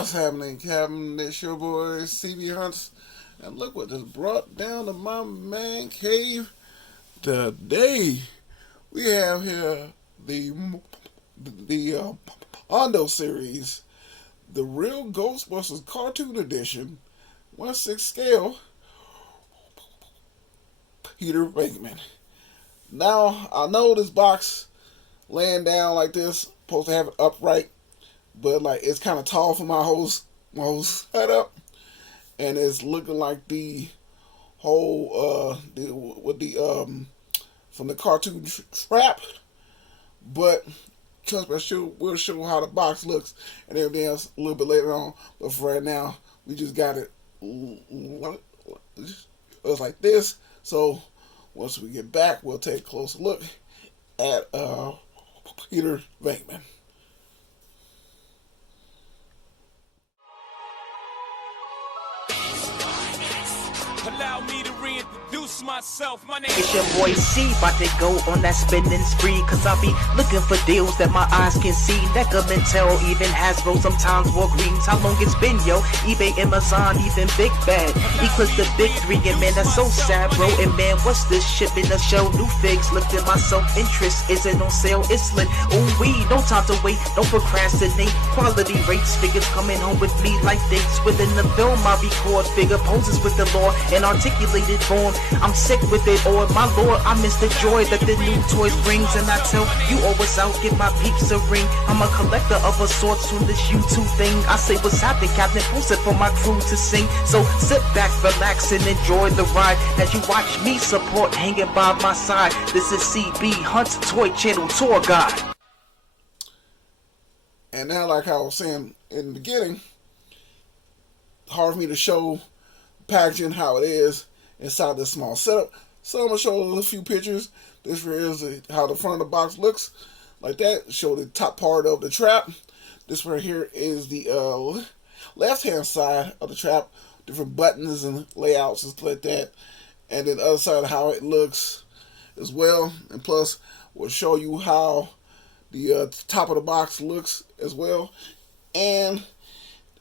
What's happening, Captain? It's your boy cbhunts, and look what just brought down to my man cave today. We have here the Mondo series, the real Ghostbusters cartoon edition, 1/6 scale, Peter Venkman. Now I know this box laying down like this supposed to have it upright, but like it's kind of tall for my whole setup, and it's looking like the whole from the cartoon trap. But trust me, we'll show how the box looks and everything else a little bit later on. But for right now, we just got it. It's like this. So once we get back, we'll take a closer look at Peter Venkman. Allow me to reintroduce myself. My name It's your boy C, about to go on that spending spree. Cause I be looking for deals that my eyes can see. Neckermantel, even Hasbro, sometimes Walgreens. How long it's been, yo? eBay, Amazon, even Big Bad. Eclipse the big three, and man, that's so sad, bro. And man, what's this shit in the show? New figs, looked at my self-interest. Isn't on sale, it's lit. Ooh, we, no time to wait, don't procrastinate. Quality rates, figures coming home with me like dates. Within the film, I record figure poses with the law and articulated form. I'm sick with it, or my lord, I miss the joy that the new toys brings. And I tell you always out, give my peeps a ring. I'm a collector of a sorts on this YouTube thing. I say what's happening, Captain, post it for my crew to sing. So sit back, relax, and enjoy the ride as you watch me support hanging by my side. This is CB Hunt's Toy Channel Tour Guide. And now, like I was saying in the beginning, hard for me to show packaging how it is inside this small setup. So I'm gonna show a few pictures. This is how the front of the box looks like that. Show the top part of the trap. This right here is the left hand side of the trap. Different buttons and layouts and stuff like that. And then the other side how it looks as well. And plus we'll show you how the top of the box looks as well. And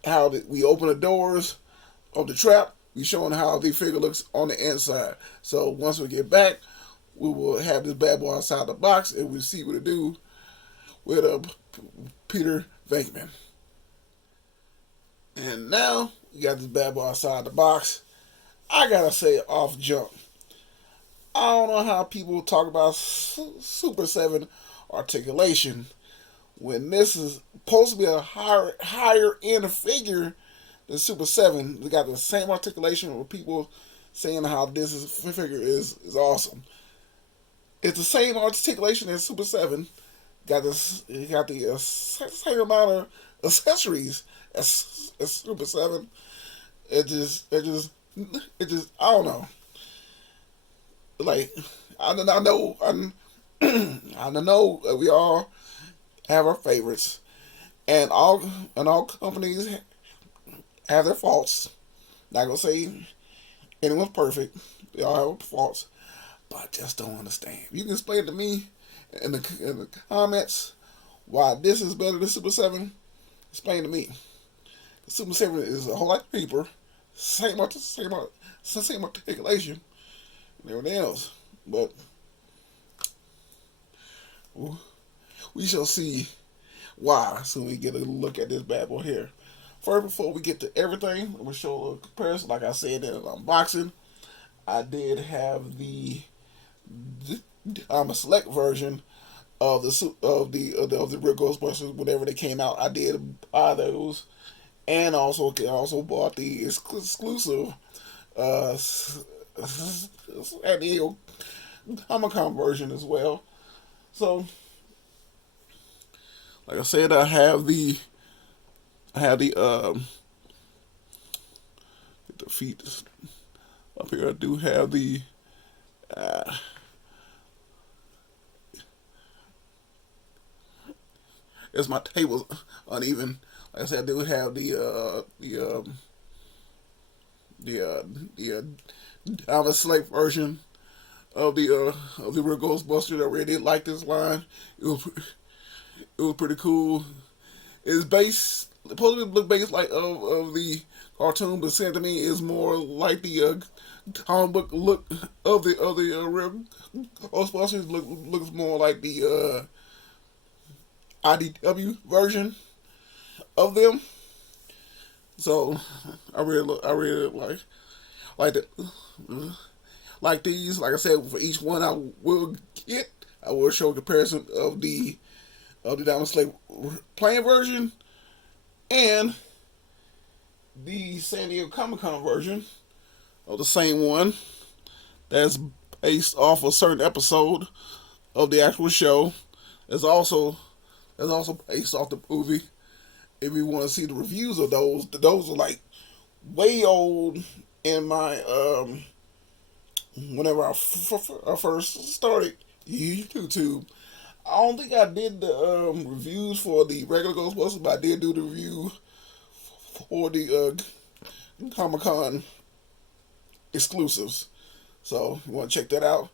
how we open the doors of the trap. We're showing how the figure looks on the inside. So once we get back, we will have this bad boy outside the box, and we'll see what it do with Peter Venkman. And now we got this bad boy outside the box. I gotta say off jump, I don't know how people talk about Super 7 articulation when this is supposed to be a higher end figure. The Super 7, they got the same articulation with people saying how this figure is awesome. It's the same articulation as Super 7. It got the same amount of accessories as Super 7. It just I don't know. Like I know we all have our favorites, and all companies have their faults. Not gonna say anyone's perfect. They all have faults. But I just don't understand. You can explain to me in the comments why this is better than Super 7. Explain to me. The Super 7 is a whole lot cheaper. Same articulation and everything else. But we shall see why soon we get a look at this bad boy here. First, before we get to everything, I'm going to show a little comparison. Like I said in an unboxing, I did have the select version of the real Ghostbusters whenever they came out. I did buy those, and also bought the exclusive San Diego Comic-Con version as well. So, like I said, I have the feet up here. I do have the as my table's uneven. Like I said, I do have the Diamond Slate version of the real Ghostbusters. I really did like this line. It was pretty cool. It's based supposed to look based like of the cartoon, but said to me is more like the comic book look of the real Ghostbusters. Looks more like the IDW version of them. So I really like that. Like these, like I said, for each one I will get, I will show a comparison of the Diamond Slave playing version and the San Diego Comic-Con version of the same one that's based off a certain episode of the actual show. That's also based off the movie. If you want to see the reviews of those are like way old in my whenever I first started YouTube. I don't think I did the reviews for the regular Ghostbusters, but I did do the review for the Comic-Con exclusives. So if you want to check that out,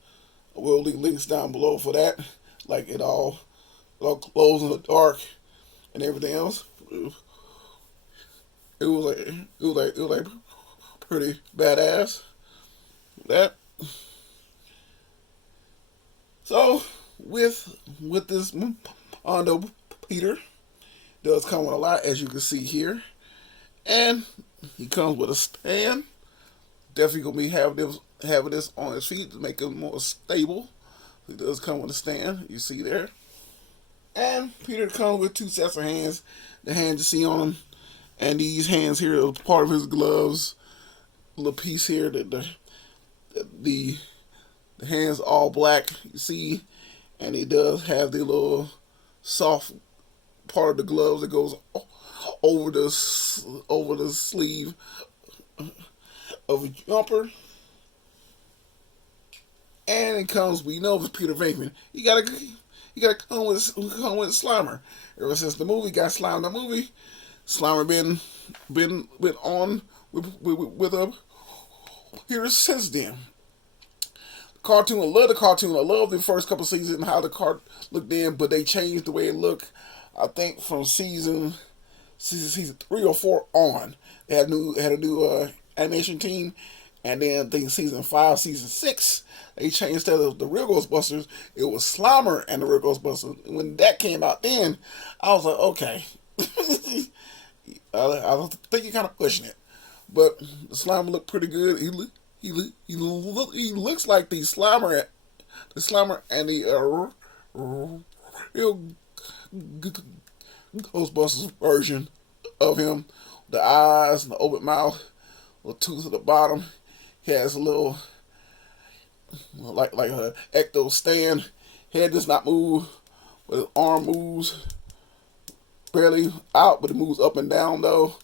I will leave links down below for that. Like it all glows in the dark and everything else. It was like pretty badass. That. So with this Mondo Peter does come with a lot, as you can see here, and he comes with a stand. Definitely gonna be having this on his feet to make him more stable. He does come with a stand, you see there. And Peter comes with two sets of hands. The hands you see on him, and these hands here are part of his gloves. Little piece here that the hands all black, you see, and he does have the little soft part of the gloves that goes over the sleeve of a jumper. And it comes, we know it's Peter Venkman. You gotta come with Slimer. Ever since the movie got Slime the movie, Slimer been on with Peter since then. The cartoon, I love the cartoon. I love the first couple seasons and how the cart looked then, but they changed the way it looked. I think from season 3 or 4 on, they had a new animation team, and then I think season 5, season 6. They changed, instead of the real Ghostbusters, it was Slimer and the real Ghostbusters. When that came out then, I was like, okay. I think you're kind of pushing it. But the Slimer looked pretty good. He looks like the Slimer and the real Ghostbusters version of him. The eyes and the open mouth, little tooth at the bottom. He has a little like a ecto stand. Head does not move, but his arm moves barely out, but it moves up and down though.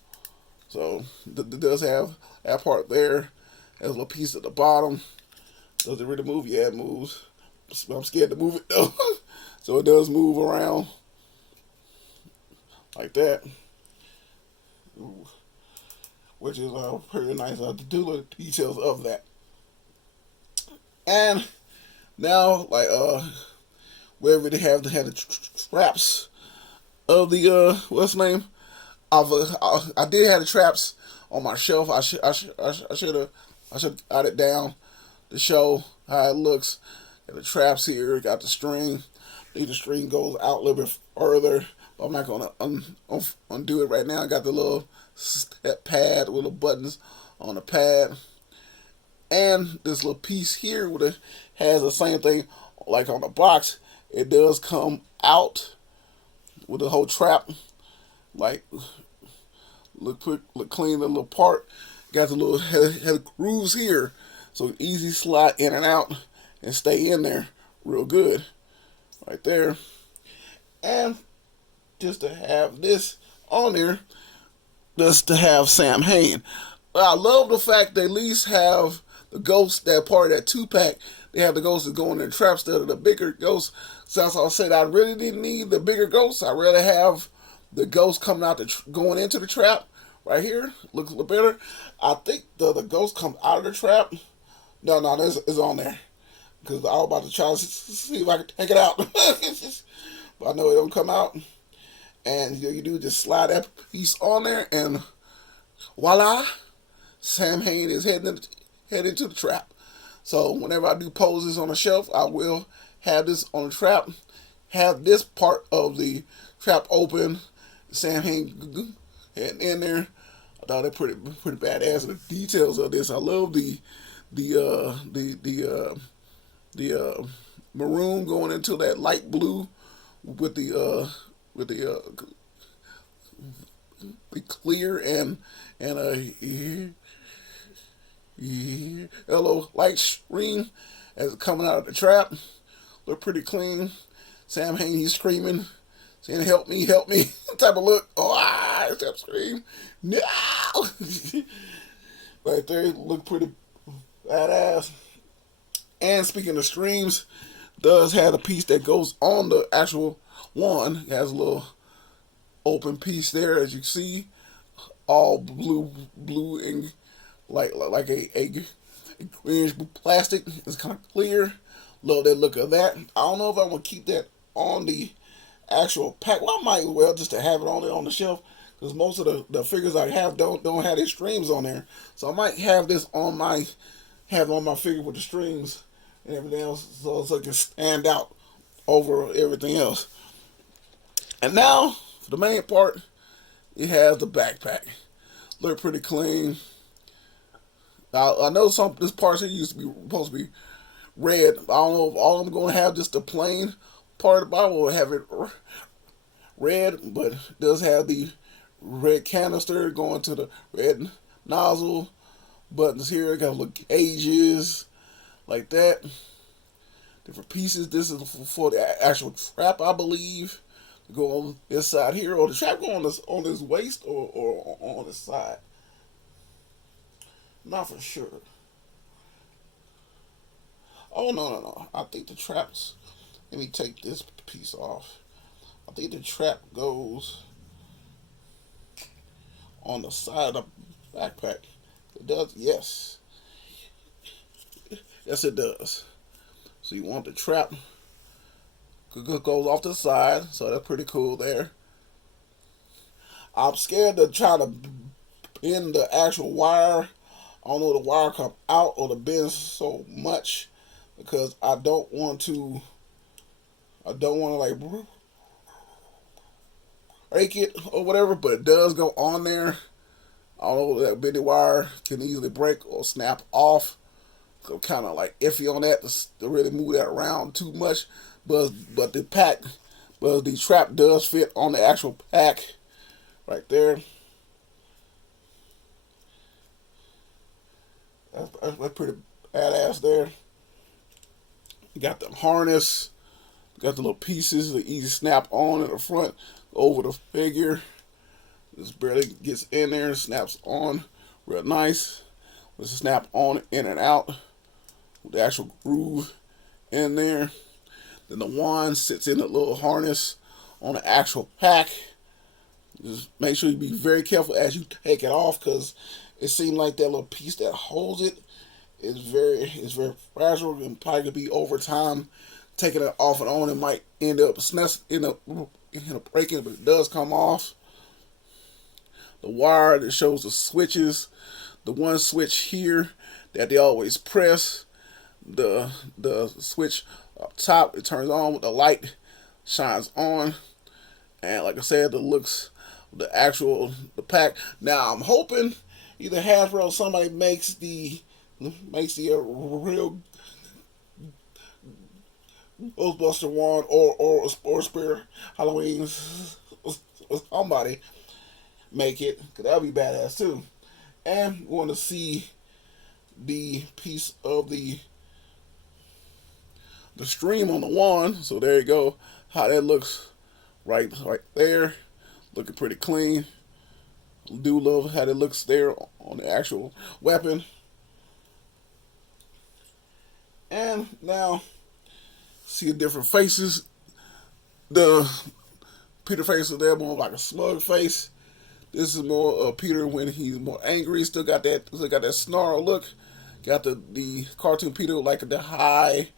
So it does have that part there. Has a little piece at the bottom. Does it really move? Yeah, it moves. I'm scared to move it though. So it does move around like that. Ooh. Which is pretty nice. To do the details of that. And now, like wherever they have the traps of the what's the name? I did have the traps on my shelf. I should have got it down to show how it looks. Got the traps here. Got the string. I think the string goes out a little bit further, but I'm not gonna undo it right now. I got the little step pad with the buttons on the pad. And this little piece here with it has the same thing like on the box. It does come out with the whole trap. Like look clean, the little part. Got the little head grooves here, so easy slide in and out and stay in there real good, right there. And just to have this on there, just to have Sam Hain. I love the fact they at least have the ghost, that part of that 2-pack. They have the ghosts that go in the trap instead of the bigger ghosts. Since I said I really didn't need the bigger ghosts, I'd rather have the ghost coming out, going into the trap right here. Looks a little better. I think the ghost comes out of the trap. No, it's on there. Because I was about to try to see if I can take it out. But I know it don't come out. And you do just slide that piece on there, and voila, Samhain is heading into the trap. So whenever I do poses on the shelf, I will have this on the trap, have this part of the trap open, Samhain heading in there. I thought they're pretty badass. The details of this, I love the maroon going into that light blue with the clear and yellow light stream as coming out of the trap. Look pretty clean. Sam Hain, he's screaming, saying help me type of look. Oh, type of scream. No. Right there, look pretty badass. And speaking of streams, does have a piece that goes on the actual one. It has a little open piece there, as you see, all blue and like a greenish plastic. It's kind of clear. Love that look of that. I don't know if I want to keep that on the actual pack. Well, I might as well just to have it on the shelf, because most of the figures I have don't have these streams on there. So I might have this on my figure with the strings and everything else, so it can stand out over everything else. And now for the main part, it has the backpack. Look pretty clean. I know this part here supposed to be red. I don't know if all I'm going to have just the plain part of the bottle will have it red, but it does have the red canister going to the red nozzle. Buttons here, got little gauges like that. Different pieces. This is for the actual trap, I believe. Go on this side here, or the trap go on this waist or on this side. Not for sure. Oh, no. I think the traps, let me take this piece off. I think the trap goes on the side of the backpack. It does, yes. Yes, it does. So you want the trap, goes off to the side, so that's pretty cool there. I'm scared to try to bend the actual wire. I don't know if the wire come out or the bend so much, because I don't want to like break it or whatever, but it does go on there. I don't know, that bendy wire can easily break or snap off. So kind of like iffy on that to really move that around too much. But the trap does fit on the actual pack right there. That's pretty badass there. You got the harness, got the little pieces, the easy snap on in the front over the figure. This barely gets in there, snaps on real nice. Let's snap on in and out with the actual groove in there. Then the wand sits in the little harness on the actual pack. Just make sure you be very careful as you take it off, because it seems like that little piece that holds it is very fragile, and probably could be over time taking it off and on. It might end up breaking, but it does come off. The wire that shows the switches, the one switch here that they always press, the switch up top, it turns on with the light, shines on. And like I said, the looks, the pack. Now I'm hoping either Hasbro or somebody makes the real Ghostbuster wand or Spirit Halloween, somebody make it, because that would be badass too. And we want to see the piece of the stream on the wand. So there you go, how that looks right there, looking pretty clean. Do love how that looks there on the actual weapon. And now see the different faces. The Peter face is there more like a slug face. This is more Peter when he's more angry. Still got that snarl look. Got the cartoon Peter like the high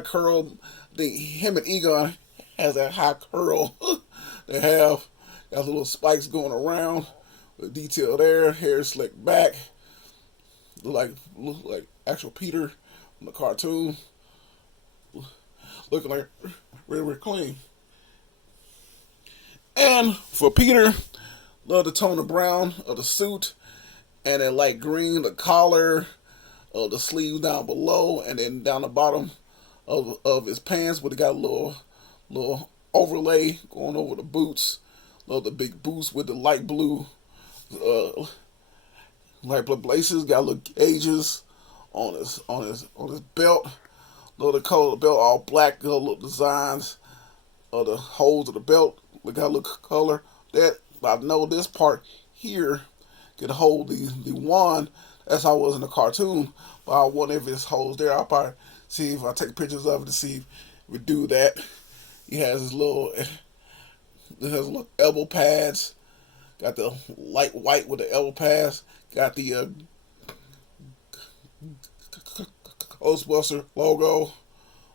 curl. Him and Egon has that high curl they have. Got little spikes going around. The detail there. Hair slicked back. Look like actual Peter from the cartoon. Looking like really clean. And for Peter, love the tone of brown of the suit, and then light green the collar, the sleeves down below, and then down the bottom of his pants, but he got a little overlay going over the boots. Love the big boots with the light blue laces. Got little gauges on his belt. Love the color of the belt, all black. Little designs of the holes of the belt. Look how look color that. I know this part here could hold the wand. That's how it was in the cartoon. But I wonder if it's holes there. I'll probably see if I take pictures of it to see if we do that. He has his little elbow pads. Got the light white with the elbow pads. Got the Ghostbusters logo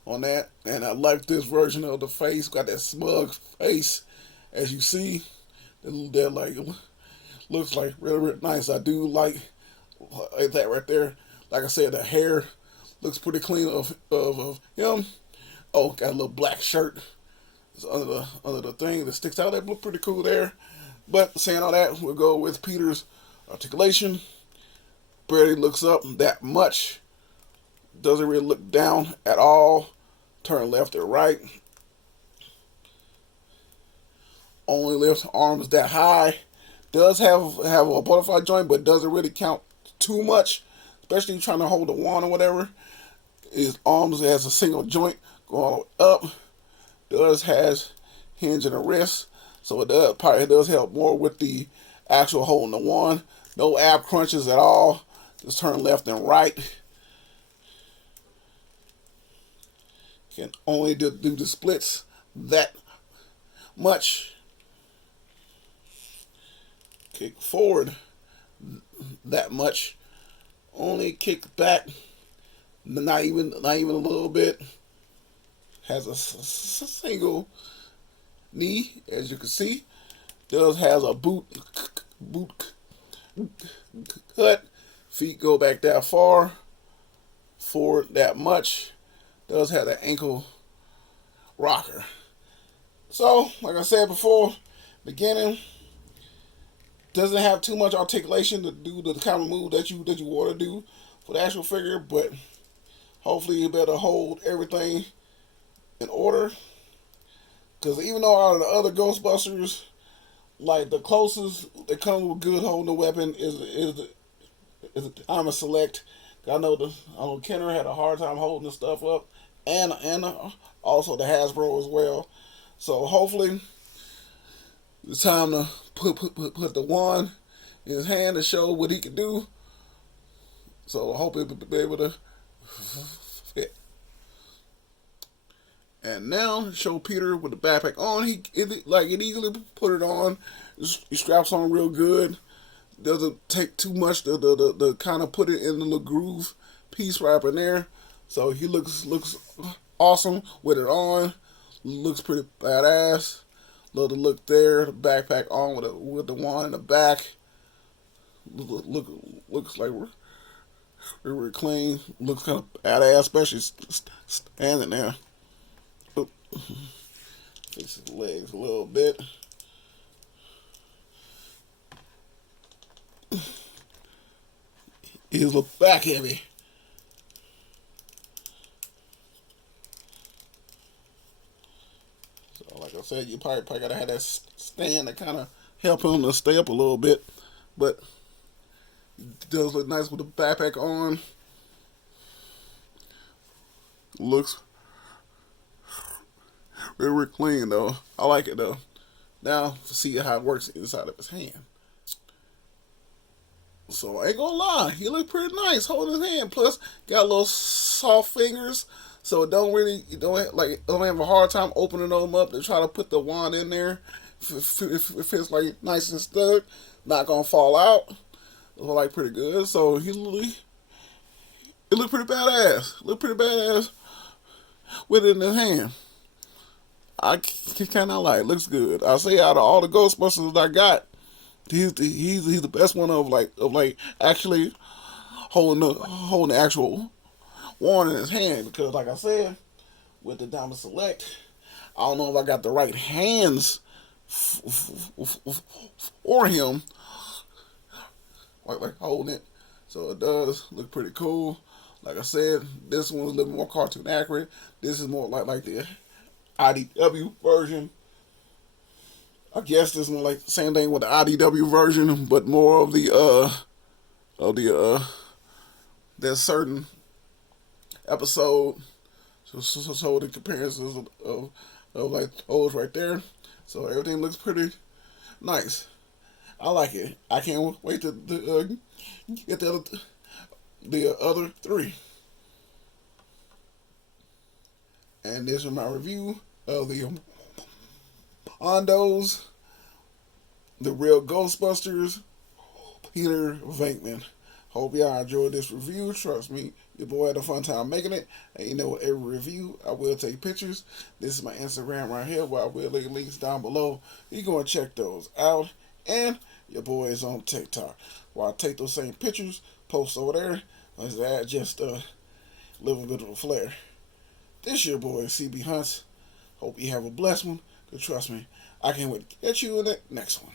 on that. And I like this version of the face. Got that smug face. As you see, that like looks like really nice. I do like that right there. Like I said, the hair looks pretty clean of him. Oh, got a little black shirt. It's under the thing that sticks out. That look pretty cool there. But saying all that, we'll go with Peter's articulation. Barely looks up that much. Doesn't really look down at all. Turn left or right. Only lifts arms that high. Does have a butterfly joint, but doesn't really count too much. Especially trying to hold the wand or whatever. His arms has a single joint going up. Does has hinge in the wrist, so it does help more with the actual holding the wand. No ab crunches at all. Just turn left and right. Can only do the splits that much. Kick forward that much. Only kick back, not even a little bit. Has a single knee, as you can see. Does has a boot cut. Feet go back that far. Forward that much. Does have an ankle rocker. So, like I said before, beginning, doesn't have too much articulation to do the kind of move that you want to do for the actual figure, but hopefully you better hold everything in order. Because even though out of the other Ghostbusters, like the closest that comes with good holding the weapon is I'm a select. I know Kenner had a hard time holding the stuff up, and also the Hasbro as well. So hopefully it's time to put the wand in his hand to show what he can do. So I hope he'll be able to fit. And now show Peter with the backpack on. It easily put it on. He straps on real good. Doesn't take too much to kind of put it in the little groove piece right up in there. So he looks awesome with it on. Looks pretty badass. Love the look there. The backpack on with the wand in the back. Looks like really clean. Looks kind of badass, especially standing there. Fix his legs a little bit. He's a little back heavy. So like I said, you probably gotta have that stand to kind of help him to stay up a little bit. But it does look nice with the backpack on. Looks really clean though. I like it though. Now to see how it works inside of his hand. So I ain't gonna lie, he look pretty nice holding his hand. Plus, got little soft fingers, so it don't have a hard time opening them up to try to put the wand in there. If it feels like nice and stuck, not gonna fall out. It look like pretty good. So it look pretty badass. Look pretty badass with it in his hand. I kind of like. Looks good. I say out of all the Ghostbusters I got, he's the best one of like actually holding the actual wand in his hand, because like I said, with the Diamond Select, I don't know if I got the right hands for him, like holding it. So it does look pretty cool. Like I said, this one's a little more cartoon accurate. This is more like the IDW version. I guess this one like the same thing with the IDW version, but more of the that certain episode. So the comparisons of like those right there. So everything looks pretty nice. I like it. I can't wait to get the other three. And this is my review of the Mondos, the real Ghostbusters, Peter Venkman. Hope y'all enjoyed this review. Trust me, your boy had a fun time making it. And you know, with every review, I will take pictures. This is my Instagram right here, where I will leave links down below. You go and check those out. And your boy is on TikTok, where I take those same pictures, post over there. Like that, just live a bit of a flair. This your boy, CB Hunts. Hope you have a blessed one. Cause trust me, I can't wait to get you in the next one.